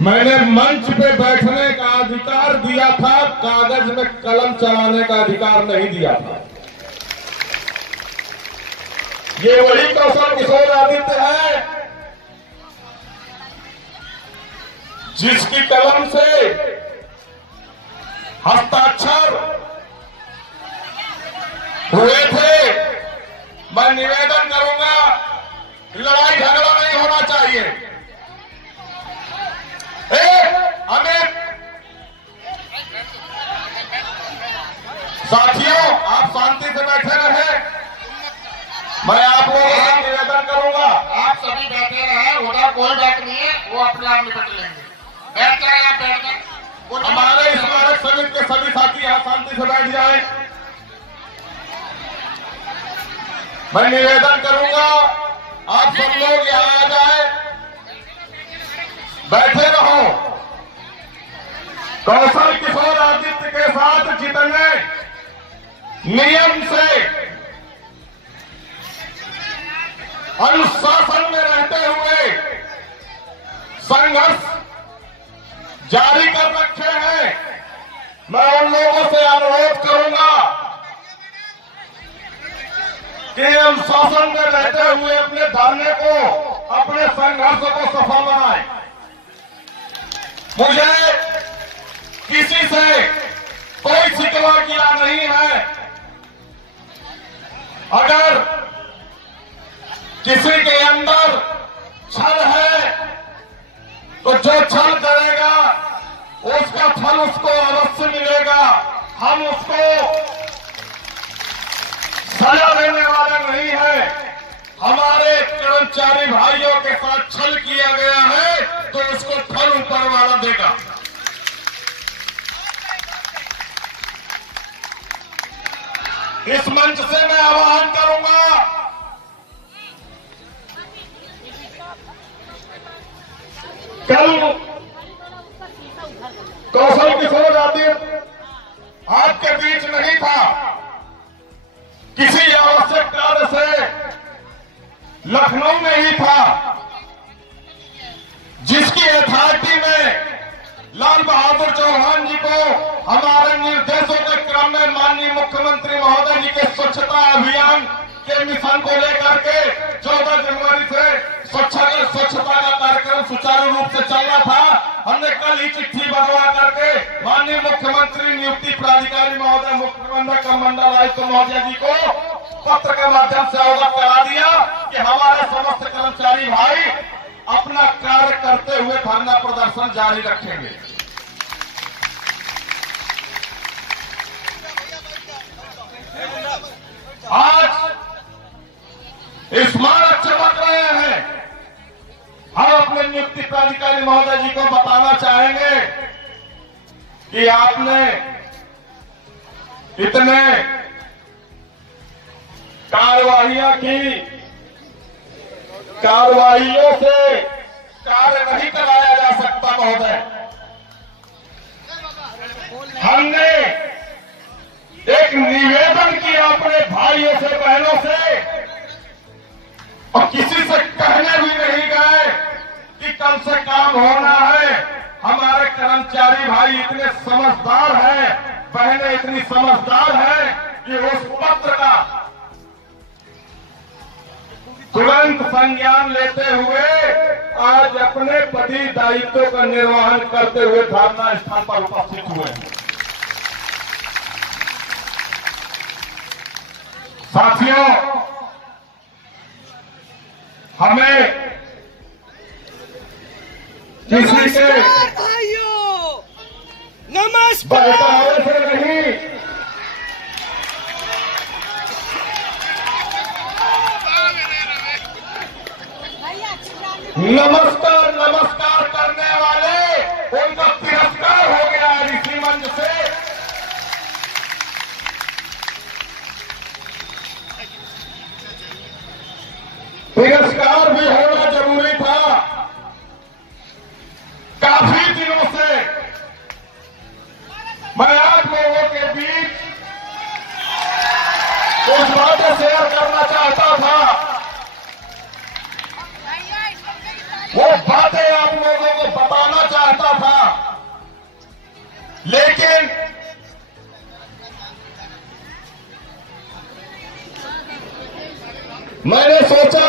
मैंने मंच पे बैठने का अधिकार दिया था, कागज में कलम चलाने का अधिकार नहीं दिया था। ये वही कौशल किशोर आदित्य है जिसकी कलम से हस्ताक्षर हुए थे। मैं निवेदन करूंगा, लड़ाई झगड़ा नहीं होना चाहिए। हमें साथियों, आप शांति से बैठे रहे। मैं आप लोगों से निवेदन करूंगा, आप सभी बैठे रहे। उधर कोई बैठ नहीं है, वो अपने आप निपट लेंगे। बैठ जाए, आप बैठ जाए। हमारे स्मारक समिति के सभी साथी यहाँ शांति से बैठ जाएं। मैं निवेदन करूंगा, आप सब लोग यहाँ आ जाए, बैठे रहो। कौशल किशोर आदित्य के साथ जितने नियम से अनुशासन में रहते हुए संघर्ष जारी कर रखे हैं, मैं उन लोगों से अनुरोध करूंगा कि अनुशासन में रहते हुए अपने धरने को, अपने संघर्ष को सफल बनाएं। मुझे किसी से कोई शिकवा किया नहीं है। अगर किसी के अंदर छल है तो जो छल करेगा उसका फल उसको अवश्य मिलेगा। हम उसको सजा देने वाले नहीं है। हमारे कर्मचारी भाइयों के साथ छल किया गया है तो उसको फल ऊपर वाला देगा। इस मंच से मैं आह्वान करूंगा, कल कौशल किशोर आदित्य आपके बीच नहीं था। किसी आवश्यक कार्य से लखनऊ में ही था, जिसकी अथॉरिटी में लाल बहादुर चौहान जी को हमारे निर्देशों के क्रम में माननीय मुख्यमंत्री महोदय जी के स्वच्छता अभियान के मिशन को लेकर के 14 जनवरी से स्वच्छता का कार्यक्रम सुचारू रूप से चल रहा था। हमने कल ही चिट्ठी बनवा करके माननीय मुख्यमंत्री नियुक्ति प्राधिकारी महोदय, मुख्यमंत्री का मंडल आयुक्त महोदय जी को पत्र के माध्यम से अवगत करा दिया कि हमारे समस्त कर्मचारी भाई अपना कार्य करते हुए धरना प्रदर्शन जारी रखेंगे। आज स्मारक चमक रहे हैं। हम अपने नियुक्ति प्राधिकारी महोदय जी को बताना चाहेंगे कि आपने इतने कार्यवाहियां की, कार्यवाहियों से कार्य नहीं कराया जा सकता महोदय। हमने एक निवेदन किया अपने भाइयों से, बहनों से, और किसी से कहने भी नहीं गए कि कल से काम होना है। हमारे कर्मचारी भाई इतने समझदार हैं, बहनें इतनी समझदार हैं कि उस पत्र का तुरंत संज्ञान लेते हुए आज अपने पति दायित्व का निर्वहन करते हुए धरना स्थान पर उपस्थित हुए। साथियों, हमें किसी के भाइयों नमस्कार बहकावे से नहीं, नमस्कार नमस्कार करने वाले उनका तिरस्कार हो गया है इसी मंच से। तिरस्कार भी होना जरूरी था। काफी दिनों से मैं आप लोगों के बीच कुछ बातें शेयर करना चाहता था। वो बातें आप लोगों को बताना चाहता चाहता था, लेकिन मैंने सोचा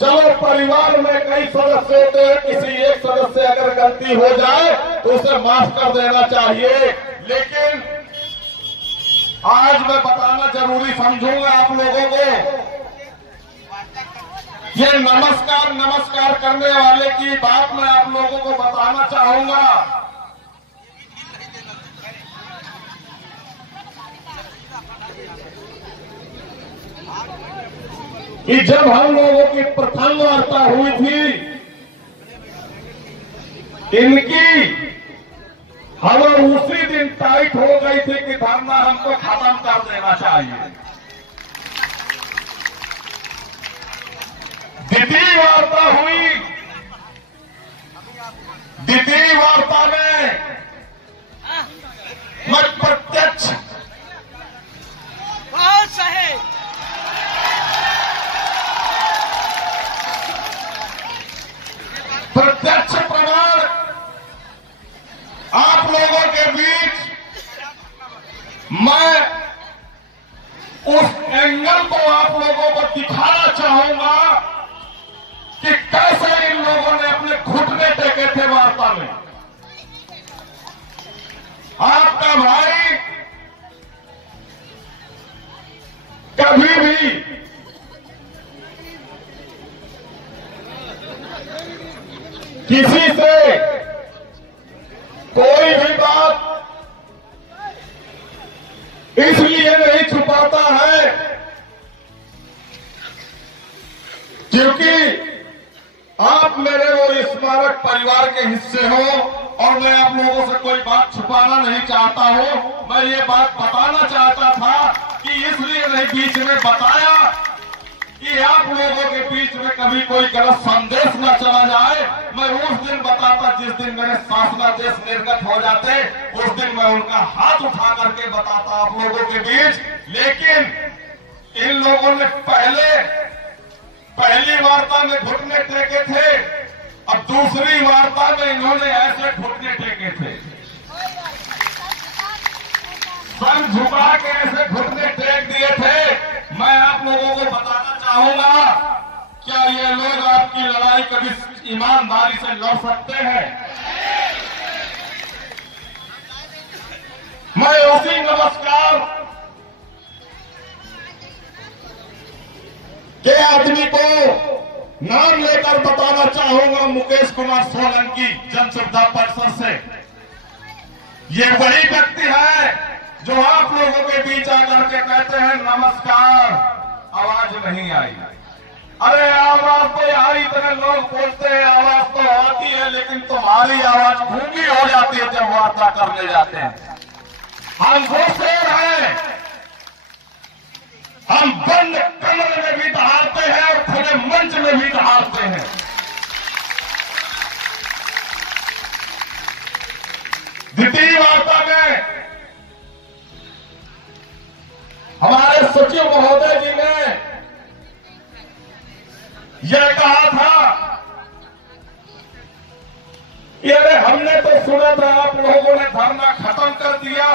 चलो परिवार में कई सदस्य होते हैं, किसी एक सदस्य अगर गलती हो जाए तो उसे माफ कर देना चाहिए। लेकिन आज मैं बताना जरूरी समझूंगा आप लोगों को, ये नमस्कार नमस्कार करने वाले की बात मैं आप लोगों को बताना चाहूंगा। कि जब हम लोगों की प्रथम वार्ता हुई थी, इनकी हमें उसी दिन टाइट हो गई थी कि धरना हमको खत्म कर देना चाहिए। द्वितीय वार्ता हुई, द्वितीय वार्ता में मैं प्रत्यक्ष बहुत सही प्रत्यक्ष प्रमाण आप लोगों के बीच मैं उस एंगल को आप लोगों को दिखाना चाहूंगा कि कैसे इन लोगों ने अपने घुटने टेके थे वार्ता में। आपका भाई कभी भी किसी से कोई भी बात इसलिए नहीं छुपाता है क्योंकि आप मेरे वो स्मारक परिवार के हिस्से हो और मैं आप लोगों से कोई बात छुपाना नहीं चाहता हूं। मैं ये बात बताना चाहता था कि इसलिए नहीं बीच में बताया कि आप लोगों के बीच में कभी कोई गलत संदेश न चला जाए। मैं उस दिन बताता जिस दिन मेरे शासनादेश निर्गत हो जाते, उस दिन मैं उनका हाथ उठा करके बताता आप लोगों के बीच। लेकिन इन लोगों ने पहली वार्ता में घुटने टेके थे, अब दूसरी वार्ता में इन्होंने ऐसे घुटने टेके थे, सर झुका के ऐसे घुटने टेक दिए थे। मैं आप लोगों को बताना चाहूंगा, क्या ये लोग आपकी लड़ाई कभी ईमानदारी से लड़ सकते हैं? मैं उसी नमस्कार के आदमी को नाम लेकर बताना चाहूंगा, मुकेश कुमार सोलंकी, जन सुविधा परिषद से। ये वही व्यक्ति है जो आप लोगों के बीच आकर के कहते हैं नमस्कार, आवाज नहीं आई। अरे आवाज तो यहाँ इतने लोग बोलते हैं, आवाज तो आती है, लेकिन तुम्हारी आवाज गूंगी हो जाती है जब वार्ता करने जाते हैं। हम वो शेर हैं, हम बंद कमरे में भी दहाड़ते हैं और खुले मंच में भी दहाड़ते हैं। द्वितीय वार्ता में हमारे सचिव महोदय जी ने यह कहा था कि अरे हमने तो सुना था आप लोगों ने धरना खत्म कर दिया।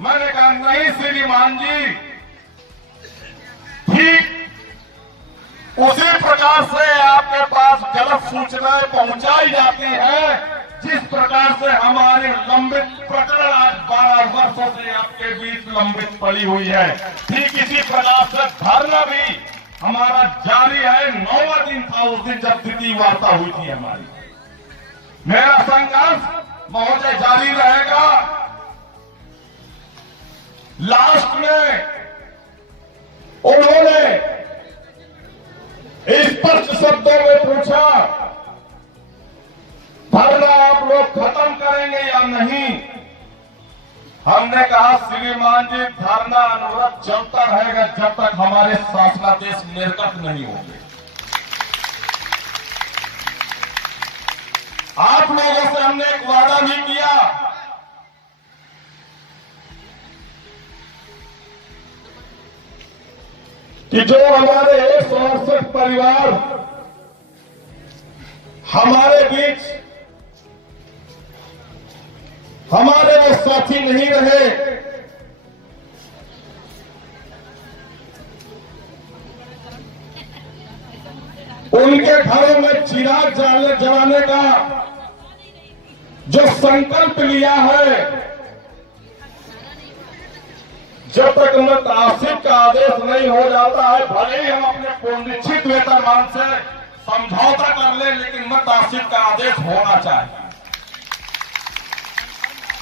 मैंने कहा नहीं श्रीमान जी, ठीक उसी प्रकार से आपके पास गलत सूचनाएं पहुंचाई जाती हैं जिस प्रकार से हमारे लंबित प्रकरण आज 12 वर्षों से आपके बीच लंबित पड़ी हुई है, ठीक इसी प्रकार से धरना भी हमारा जारी है। 9वां दिन था उस दिन जब द्वितीय वार्ता हुई थी हमारी। मेरा संघर्ष महोदय जारी रहेगा। लास्ट में उन्होंने स्पष्ट शब्दों में पूछा, धरना आप लोग खत्म करेंगे या नहीं? हमने कहा श्रीमान जी, धरना अनुव्रत चलता रहेगा जब तक हमारे शासनादेश निर्गत नहीं होंगे। आप लोगों से हमने एक वादा भी किया कि जो हमारे 168 परिवार हमारे बीच हमारे वो साथी नहीं रहे। उनके घरों में चिराग जलाने का जो संकल्प लिया है, जब तक मुतासिब का आदेश नहीं हो जाता है, भले ही हम अपने निश्चित वेतनमान से समझौता कर ले, लेकिन मुतासिब का आदेश होना चाहिए।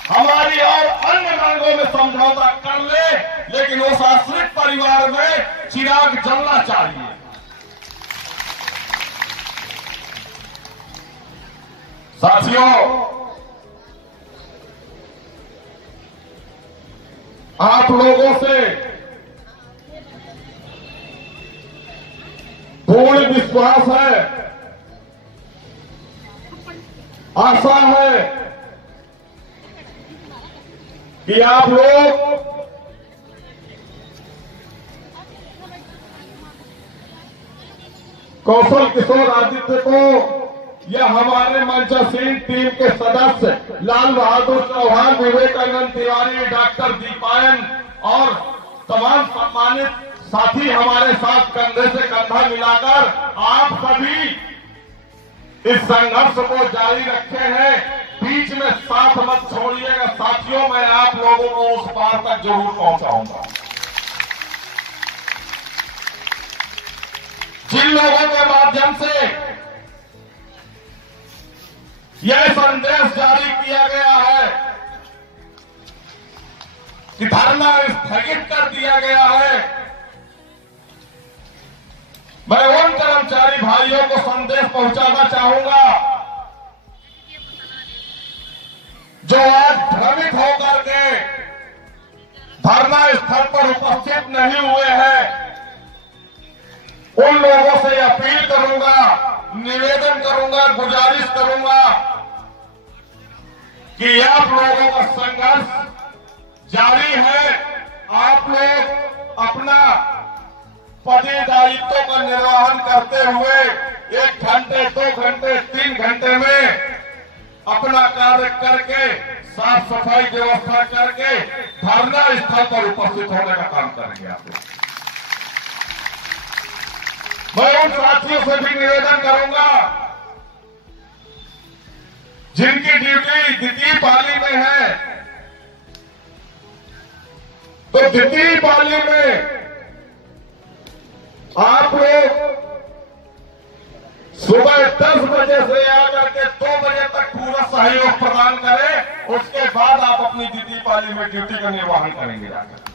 हमारी और अन्य मांगों में समझौता कर ले, लेकिन उस आश्रित परिवार में चिराग जलना चाहिए। साथियों, आप लोगों से पूर्ण विश्वास है, आशा है कि आप लोग कौशल किशोर आदित्य को या हमारे मंचासीन टीम के सदस्य लाल बहादुर चौहान, विवेकानंद तिवारी, डॉक्टर दीपायन और तमाम सम्मानित साथी हमारे साथ कंधे से कंधा मिलाकर आप सभी इस संघर्ष को जारी रखे हैं। बीच में साथ मत छोड़िएगा साथियों, मैं आप लोगों को उस पार तक जरूर पहुंचाऊंगा। जिन लोगों के माध्यम से यह संदेश जारी किया गया है कि धरना स्थगित कर दिया गया है, मैं उन कर्मचारी भाइयों को संदेश पहुंचाना चाहूंगा जो आज भ्रमित होकर के धरना स्थल पर उपस्थित नहीं हुए हैं। उन लोगों से अपील करूंगा, निवेदन करूंगा, गुजारिश करूंगा कि आप लोगों का संघर्ष जारी है। आप लोग अपना पदीय दायित्वों का निर्वहन करते हुए 1 घंटे, 2 घंटे, 3 घंटे में अपना कार्य करके, साफ सफाई व्यवस्था करके धरना स्थल पर उपस्थित होने का काम करेंगे आप लोग। मैं उन साथियों से भी निवेदन करूंगा जिनकी ड्यूटी द्वितीय पाली में है, तो द्वितीय पाली में आप लोग सुबह 10 बजे से आकर के 2 बजे तक पूरा सहयोग प्रदान करें। उसके बाद आप अपनी द्वितीय पाली में ड्यूटी का निर्वहन करेंगे जाकर।